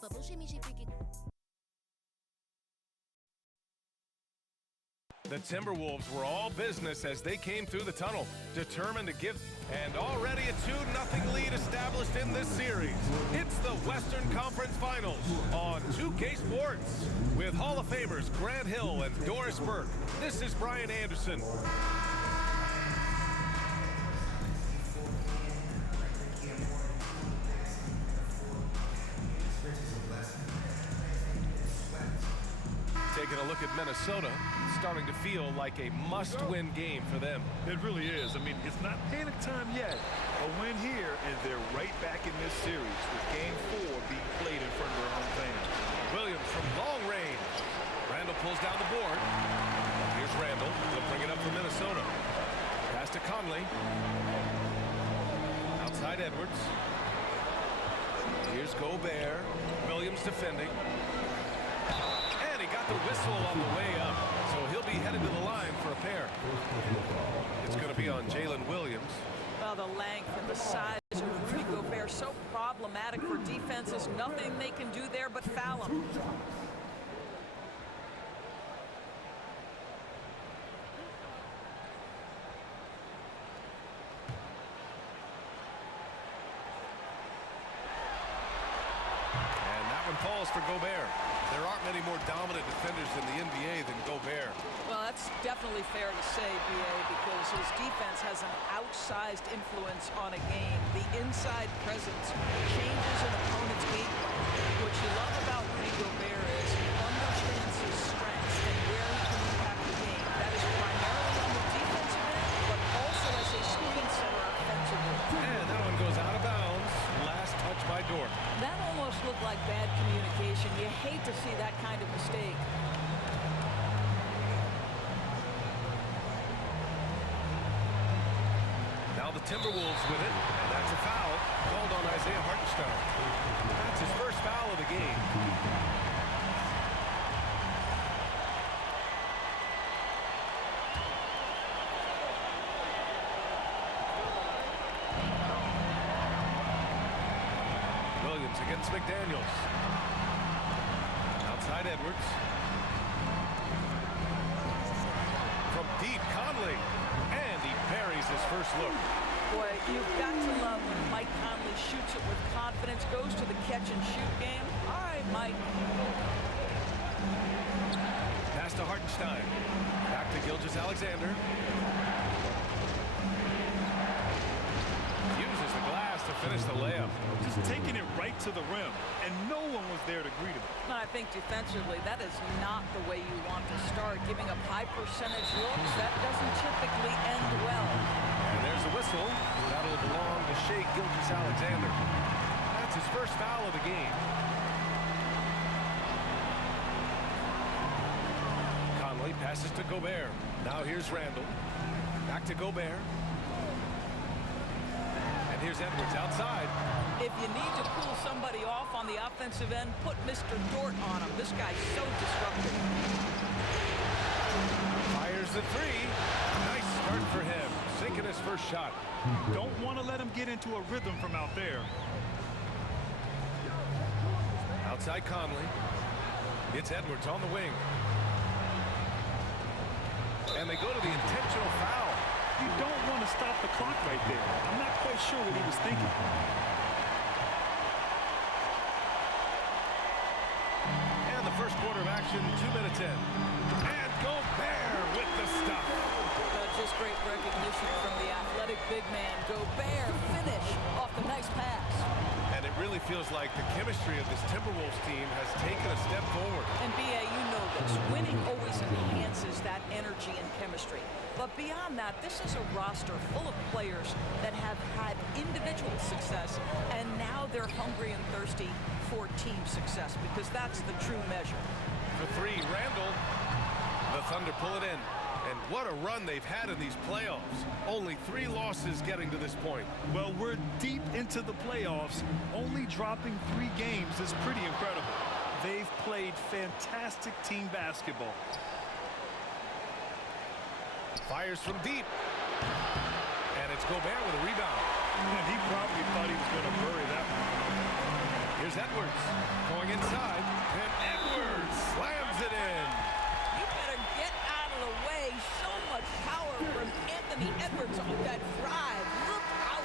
The Timberwolves were all business as they came through the tunnel, determined to give, and already a 2-0 lead established in this series. It's the Western Conference Finals on 2K Sports with Hall of Famers Grant Hill and Doris Burke. This is Brian Anderson. Taking a look at Minnesota, starting to feel like a must-win game for them. It really is. I mean, it's not panic time yet. A win here, and they're right back in this series with Game 4 being played in front of their own fans. Williams from long range. Randall pulls down the board. Here's Randall. He'll bring it up for Minnesota. Pass to Conley. Outside Edwards. Here's Gobert. Williams defending. He got the whistle on the way up, so he'll be headed to the line for a pair. It's going to be on Jalen Williams. Well, the length and the size of Rudy Gobert so problematic for defenses. Nothing they can do there but foul him. And that one falls for Gobert. There aren't many more dominant defenders in the NBA than Gobert. Well, that's definitely fair to say, B.A., because his defense has an outsized influence on a game. The inside presence changes an opponent's game plan. What you love about Rudy Gobert is he understands his strengths and where he can impact the game. That is primarily on the defensive end, but also as a screen setter offensively. And that one goes out of bounds. Last touch by Dort. That almost looked like bad communication. You hate to see that kind of mistake. Now the Timberwolves with it, and that's a foul called on Isaiah Hartenstein. That's his first foul of the game. Williams against McDaniels. Outside Edwards. From deep, Conley. And he buries his first look. Boy, you've got to love when Mike Conley shoots it with confidence, goes to the catch-and-shoot game. All right, Mike. Pass to Hartenstein. Back to Gilgeous-Alexander. Uses the glass to finish the layup. Just taking it right to the rim, and no one was there to greet him. I think defensively, that is not the way you want to start. Giving up high percentage looks, that doesn't typically end well. And there's a whistle. That'll belong to Shai Gilgeous-Alexander. That's his first foul of the game. Conley passes to Gobert. Now here's Randall. Back to Gobert. Here's Edwards outside. If you need to pull somebody off on the offensive end, put Mr. Dort on him. This guy's so disruptive. Fires the three. Nice start for him. Sinking his first shot. Don't want to let him get into a rhythm from out there. Outside Conley. It's Edwards on the wing. And they go to the intentional foul. You don't want to stop the clock right there. I'm not quite sure what he was thinking. And the first quarter of action, 2 minutes in. And Gobert with the stuff. Just great recognition from the athletic big man. Gobert finish off the nice pass. And it really feels like the chemistry of this Timberwolves team has taken a step forward. And B.A., you know this. Winning always enhances that energy and chemistry. But beyond that, this is a roster full of players that have had individual success, and now they're hungry and thirsty for team success, because that's the true measure. For three, Randall. The Thunder pull it in. And what a run they've had in these playoffs. Only 3 losses getting to this point. Well, we're deep into the playoffs. Only dropping 3 games is pretty incredible. They've played fantastic team basketball. Fires from deep. And it's Gobert with a rebound. And he probably thought he was going to bury that one. Here's Edwards going inside, and Edwards slams it in. You better get out of the way. So much power from Anthony Edwards on that drive. Look out.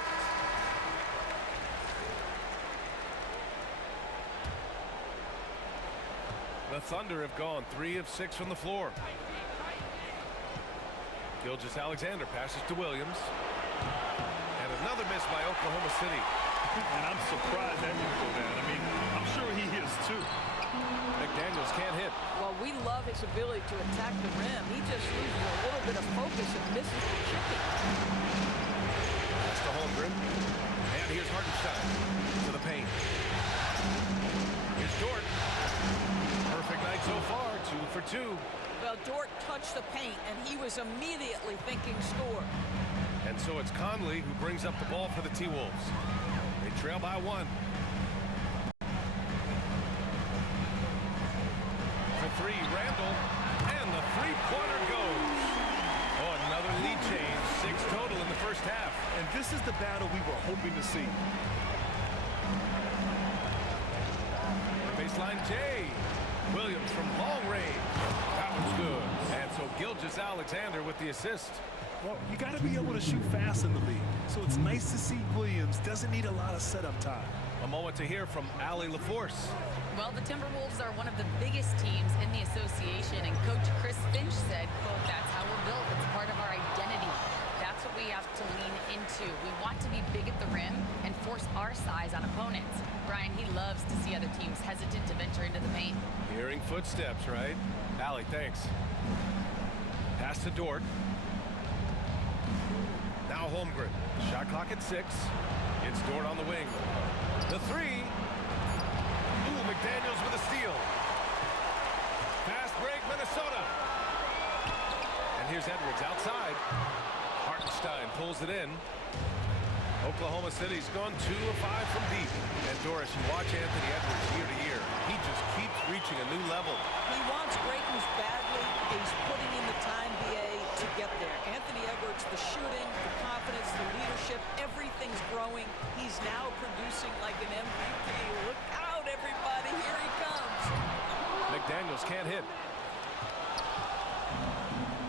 The Thunder have gone 3 of 6 from the floor. Gilgeous-Alexander passes to Williams. And another miss by Oklahoma City. And I'm surprised that didn't go down. I mean, I'm sure he is too. McDaniels can't hit. Well, we love his ability to attack the rim. He just loses a little bit of focus and misses the chipping. That's the Holmgren. And here's Hartenstein to the paint. Here's Dort. Perfect night so far, 2 for 2. Well, Dort touched the paint, and he was immediately thinking score. And so it's Conley who brings up the ball for the T-Wolves. They trail by 1. For 3, Randall. And the three-pointer goes. Oh, another lead change. 6 total in the first half. And this is the battle we were hoping to see. Baseline J. Williams from long range. That was good. And so Gilgeous-Alexander with the assist. Well, you got to be able to shoot fast in the league. So it's nice to see Williams doesn't need a lot of setup time. A moment to hear from Allie LaForce. Well, the Timberwolves are one of the biggest teams in the association, and Coach Chris Finch said, quote, "That's how we're built. It's part of our identity. That's what we have to lean into. We want to be big at the rim and force our size on opponents." Brian, he loves to see other teams hesitant to venture into the paint. Hearing footsteps, right? Allie, thanks. Pass to Dort. Now Holmgren. Shot clock at 6. It's Dort on the wing. The 3. Ooh, McDaniels with a steal. Fast break, Minnesota. And here's Edwards outside. Hartenstein pulls it in. Oklahoma City's gone 2 of 5 from deep. And Doris, you watch Anthony Edwards year to year. He just keeps reaching a new level. He wants greatness badly. He's putting in the time, BA, to get there. Anthony Edwards, the shooting, the confidence, the leadership, everything's growing. He's now producing like an MVP. Look out, everybody. Here he comes. McDaniels can't hit.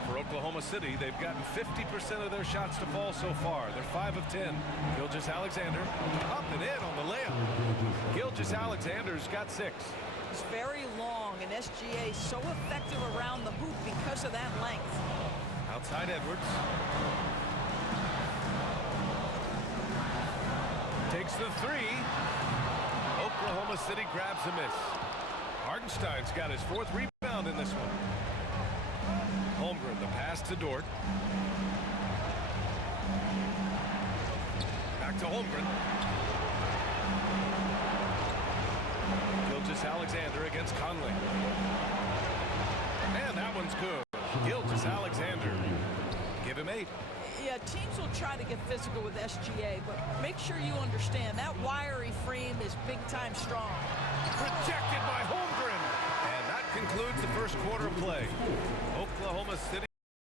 For Oklahoma City, they've gotten 50% of their shots to fall so far. They're 5 of 10. Gilgeous-Alexander up and in on the layup. Gilgeous-Alexander's got 6. He's very long, and SGA so effective around the hoop because of that length. Outside Edwards. Takes the 3. Oklahoma City grabs a miss. Hartenstein's got his 4th rebound in this one. Holmgren, the pass to Dort. Back to Holmgren. Gilgeous-Alexander against Conley. And that one's good. Gilgeous-Alexander. Give him 8. Yeah, teams will try to get physical with SGA, but make sure you understand that wiry frame is big-time strong. Rejected by Holmgren. And that concludes the first quarter of play. Oklahoma City